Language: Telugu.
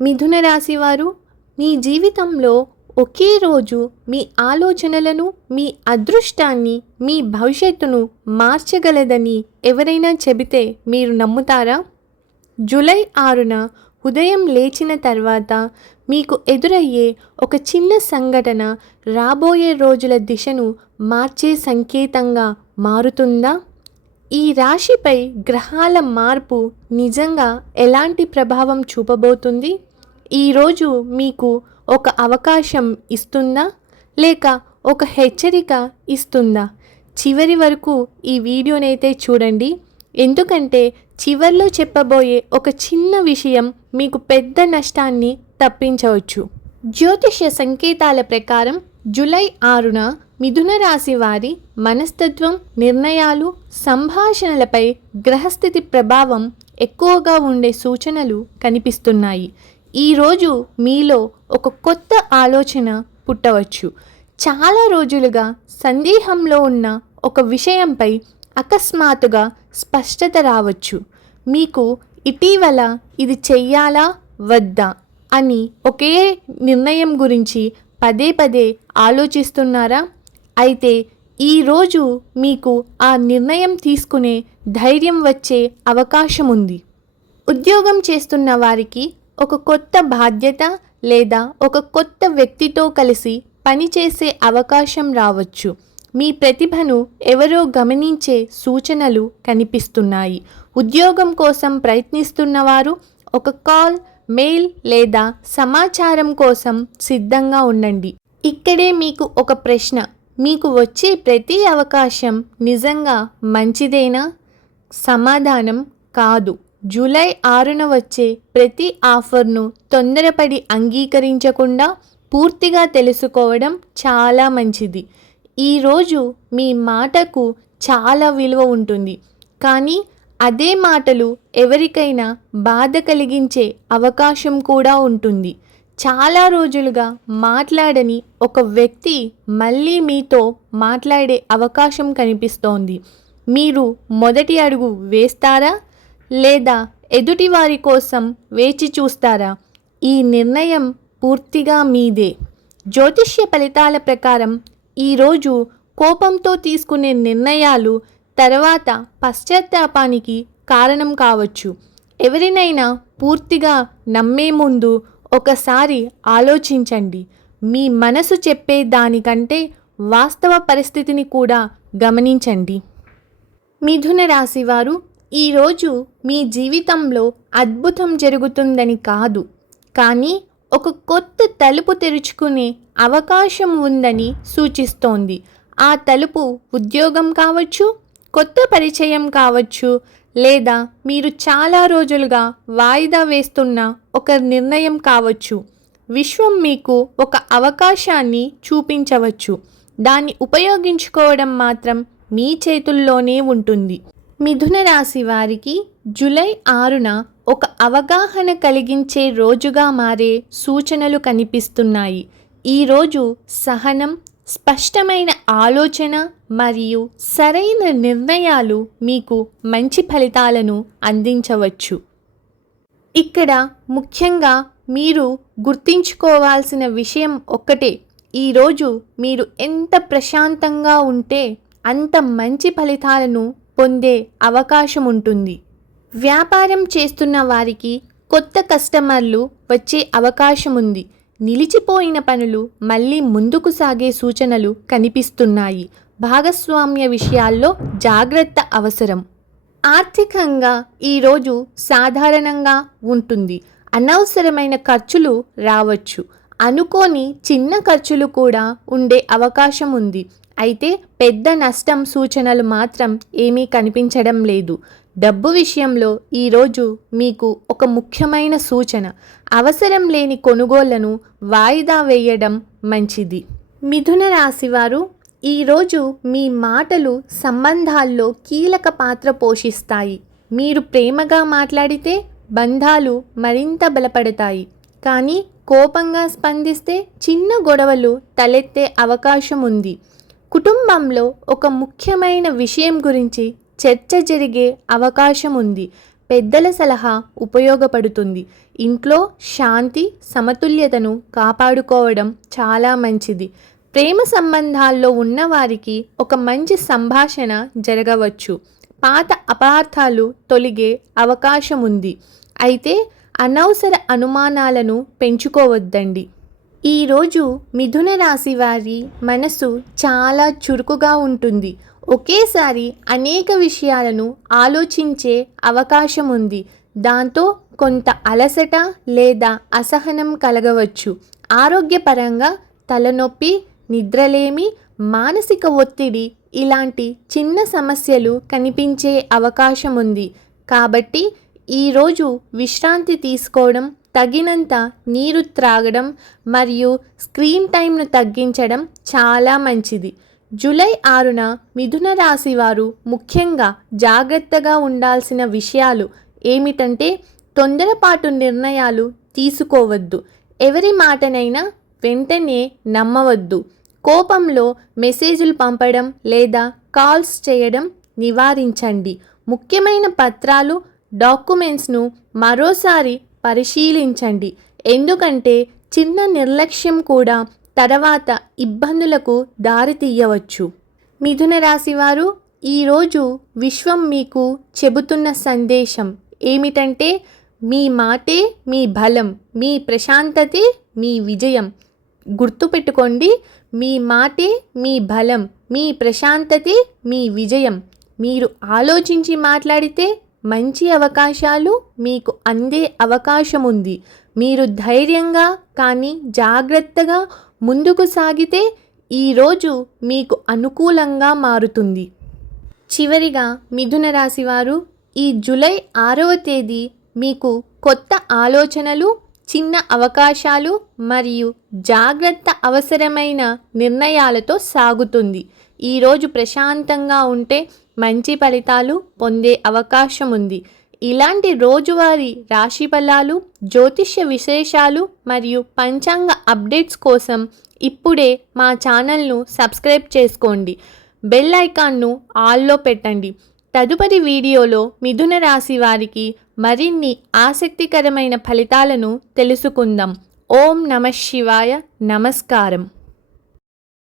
మిథున రాశి వారు, మీ జీవితంలో ఒకే రోజు మీ ఆలోచనలను, మీ అదృష్టాన్ని, మీ భవిష్యత్తును మార్చగలదని ఎవరైనా చెబితే మీరు నమ్ముతారా? జూలై 6న ఉదయం లేచిన తర్వాత మీకు ఎదురయ్యే ఒక చిన్న సంఘటన రాబోయే రోజుల దిశను మార్చే సంకేతంగా మారుతుందా? ఈ రాశిపై గ్రహాల మార్పు నిజంగా ఎలాంటి ప్రభావం చూపబోతుంది? ఈరోజు మీకు ఒక అవకాశం ఇస్తుందా, లేక ఒక హెచ్చరిక ఇస్తుందా? చివరి వరకు ఈ వీడియోనైతే చూడండి, ఎందుకంటే చివర్లో చెప్పబోయే ఒక చిన్న విషయం మీకు పెద్ద నష్టాన్ని తప్పించవచ్చు. జ్యోతిష్య సంకేతాల ప్రకారం జూలై 6న మిథున రాశి వారి మనస్తత్వం, నిర్ణయాలు, సంభాషణలపై గ్రహస్థితి ప్రభావం ఎక్కువగా ఉండే సూచనలు కనిపిస్తున్నాయి. ఈరోజు మీలో ఒక కొత్త ఆలోచన పుట్టవచ్చు. చాలా రోజులుగా సందేహంలో ఉన్న ఒక విషయంపై అకస్మాత్తుగా స్పష్టత రావచ్చు. మీకు ఇటీవల ఇది చెయ్యాలా వద్దా అని ఒకే నిర్ణయం గురించి పదే పదే ఆలోచిస్తున్నారా? అయితే ఈరోజు మీకు ఆ నిర్ణయం తీసుకునే ధైర్యం వచ్చే అవకాశం ఉంది. ఉద్యోగం చేస్తున్న వారికి ఒక కొత్త బాధ్యత లేదా ఒక కొత్త వ్యక్తితో కలిసి పనిచేసే అవకాశం రావచ్చు. మీ ప్రతిభను ఎవరో గమనించే సూచనలు కనిపిస్తున్నాయి. ఉద్యోగం కోసం ప్రయత్నిస్తున్నవారు ఒక కాల్, మెయిల్ లేదా సమాచారం కోసం సిద్ధంగా ఉండండి. ఇక్కడే మీకు ఒక ప్రశ్న: మీకు వచ్చే ప్రతి అవకాశం నిజంగా మంచిదేనా? సమాధానం కాదు. జూలై 6న వచ్చే ప్రతి ఆఫర్ను తొందరపడి అంగీకరించకుండా పూర్తిగా తెలుసుకోవడం చాలా మంచిది. ఈరోజు మీ మాటకు చాలా విలువ ఉంటుంది, కానీ అదే మాటలు ఎవరికైనా బాధ కలిగించే అవకాశం కూడా ఉంటుంది. చాలా రోజులుగా మాట్లాడని ఒక వ్యక్తి మళ్ళీ మీతో మాట్లాడే అవకాశం కనిపిస్తోంది. మీరు మొదటి అడుగు వేస్తారా, లేదా ఎదుటివారి కోసం వేచి చూస్తారా? ఈ నిర్ణయం పూర్తిగా మీదే. జ్యోతిష్య ఫలితాల ప్రకారం ఈరోజు కోపంతో తీసుకునే నిర్ణయాలు తర్వాత పశ్చాత్తాపానికి కారణం కావచ్చు. ఎవరినైనా పూర్తిగా నమ్మే ముందు ఒకసారి ఆలోచించండి. మీ మనసు చెప్పే దానికంటే వాస్తవ పరిస్థితిని కూడా గమనించండి. మిథున రాశి వారు, ఈరోజు మీ జీవితంలో అద్భుతం జరుగుతుందని కాదు, కానీ ఒక కొత్త తలుపు తెరుచుకునే అవకాశం ఉందని సూచిస్తోంది. ఆ తలుపు ఉద్యోగం కావచ్చు, కొత్త పరిచయం కావచ్చు, లేదా మీరు చాలా రోజులుగా వాయిదా వేస్తున్న ఒక నిర్ణయం కావచ్చు. విశ్వం మీకు ఒక అవకాశాన్ని చూపించవచ్చు. దాన్ని ఉపయోగించుకోవడం మాత్రం మీ చేతుల్లోనే ఉంటుంది. మిథున రాశి వారికి జూలై 6న ఒక అవగాహన కలిగించే రోజుగా మారే సూచనలు కనిపిస్తున్నాయి. ఈరోజు సహనం, స్పష్టమైన ఆలోచన మరియు సరైన నిర్ణయాలు మీకు మంచి ఫలితాలను అందించవచ్చు. ఇక్కడ ముఖ్యంగా మీరు గుర్తుంచుకోవాల్సిన విషయం ఒక్కటే: ఈరోజు మీరు ఎంత ప్రశాంతంగా ఉంటే అంత మంచి ఫలితాలను పొందే అవకాశం ఉంటుంది. వ్యాపారం చేస్తున్న వారికి కొత్త కస్టమర్లు వచ్చే అవకాశం ఉంది. నిలిచిపోయిన పనులు మళ్ళీ ముందుకు సాగే సూచనలు కనిపిస్తున్నాయి. భాగస్వామ్య విషయాల్లో జాగ్రత్త అవసరం. ఆర్థికంగా ఈరోజు సాధారణంగా ఉంటుంది. అనవసరమైన ఖర్చులు రావచ్చు. అనుకోని చిన్న ఖర్చులు కూడా ఉండే అవకాశం ఉంది. అయితే పెద్ద నష్టం సూచనలు మాత్రం ఏమీ కనిపించడం లేదు. డబ్బు విషయంలో ఈరోజు మీకు ఒక ముఖ్యమైన సూచన: అవసరం లేని కొనుగోళ్లను వాయిదా వేయడం మంచిది. మిథున రాశివారు, ఈరోజు మీ మాటలు సంబంధాల్లో కీలక పాత్ర పోషిస్తాయి. మీరు ప్రేమగా మాట్లాడితే బంధాలు మరింత బలపడతాయి, కానీ కోపంగా స్పందిస్తే చిన్న గొడవలు తలెత్తే అవకాశం ఉంది. కుటుంబంలో ఒక ముఖ్యమైన విషయం గురించి చర్చ జరిగే అవకాశం ఉంది. పెద్దల సలహా ఉపయోగపడుతుంది. ఇంట్లో శాంతి సమతుల్యతను కాపాడుకోవడం చాలా మంచిది. ప్రేమ సంబంధాల్లో ఉన్నవారికి ఒక మంచి సంభాషణ జరగవచ్చు. పాత అపార్థాలు తొలగే అవకాశం ఉంది. అయితే అనవసర అనుమానాలను పెంచుకోవద్దండి. ఈరోజు మిథున రాశి వారి మనసు చాలా చురుకుగా ఉంటుంది. ఒకేసారి అనేక విషయాలను ఆలోచించే అవకాశం ఉంది. దాంతో కొంత అలసట లేదా అసహనం కలగవచ్చు. ఆరోగ్యపరంగా తలనొప్పి, నిద్రలేమి, మానసిక ఒత్తిడి ఇలాంటి చిన్న సమస్యలు కనిపించే అవకాశం ఉంది. కాబట్టి ఈరోజు విశ్రాంతి తీసుకోవడం, తగినంత నీరు త్రాగడం మరియు స్క్రీన్ టైంను తగ్గించడం చాలా మంచిది. జూలై 6న మిథున రాశి వారు ముఖ్యంగా జాగ్రత్తగా ఉండాల్సిన విషయాలు ఏమిటంటే తొందరపాటు నిర్ణయాలు తీసుకోవద్దు. ఎవరి మాటనైనా వెంటనే నమ్మవద్దు. కోపంలో మెసేజ్లు పంపడం లేదా కాల్స్ చేయడం నివారించండి. ముఖ్యమైన పత్రాలు, డాక్యుమెంట్స్ను మరోసారి పరిశీలించండి. ఎందుకంటే చిన్న నిర్లక్ష్యం కూడా తర్వాత ఇబ్బందులకు దారితీయవచ్చు. మిథున రాశి వారు ఈరోజు విశ్వం మీకు చెబుతున్న సందేశం ఏమిటంటే మీ మాటే మీ బలం, మీ ప్రశాంతతే మీ విజయం. గుర్తుపెట్టుకోండి, మీ మాటే మీ బలం, మీ ప్రశాంతతే మీ విజయం. మీరు ఆలోచించి మాట్లాడితే మంచి అవకాశాలు మీకు అందే అవకాశం ఉంది. మీరు ధైర్యంగా కానీ జాగ్రత్తగా ముందుకు సాగితే ఈరోజు మీకు అనుకూలంగా మారుతుంది. చివరిగా మిథున రాశి వారు ఈ జూలై 6వ తేదీ మీకు కొత్త ఆలోచనలు, చిన్న అవకాశాలు మరియు జాగ్రత్త అవసరమైన నిర్ణయాలతో సాగుతుంది. ఈరోజు ప్రశాంతంగా ఉంటే మంచి ఫలితాలు పొందే అవకాశం ఉంది. ఇలాంటి రోజువారీ రాశి ఫలాలు, జ్యోతిష్య విశేషాలు మరియు పంచాంగ అప్డేట్స్ కోసం ఇప్పుడే మా ఛానల్ను సబ్స్క్రైబ్ చేసుకోండి. బెల్ ఐకాన్ను ఆల్లో పెట్టండి. తదుపరి వీడియోలో మిథున రాశి వారికి మరిన్ని ఆసక్తికరమైన ఫలితాలను తెలుసుకుందాం. ఓం నమః శివాయ. నమస్కారం.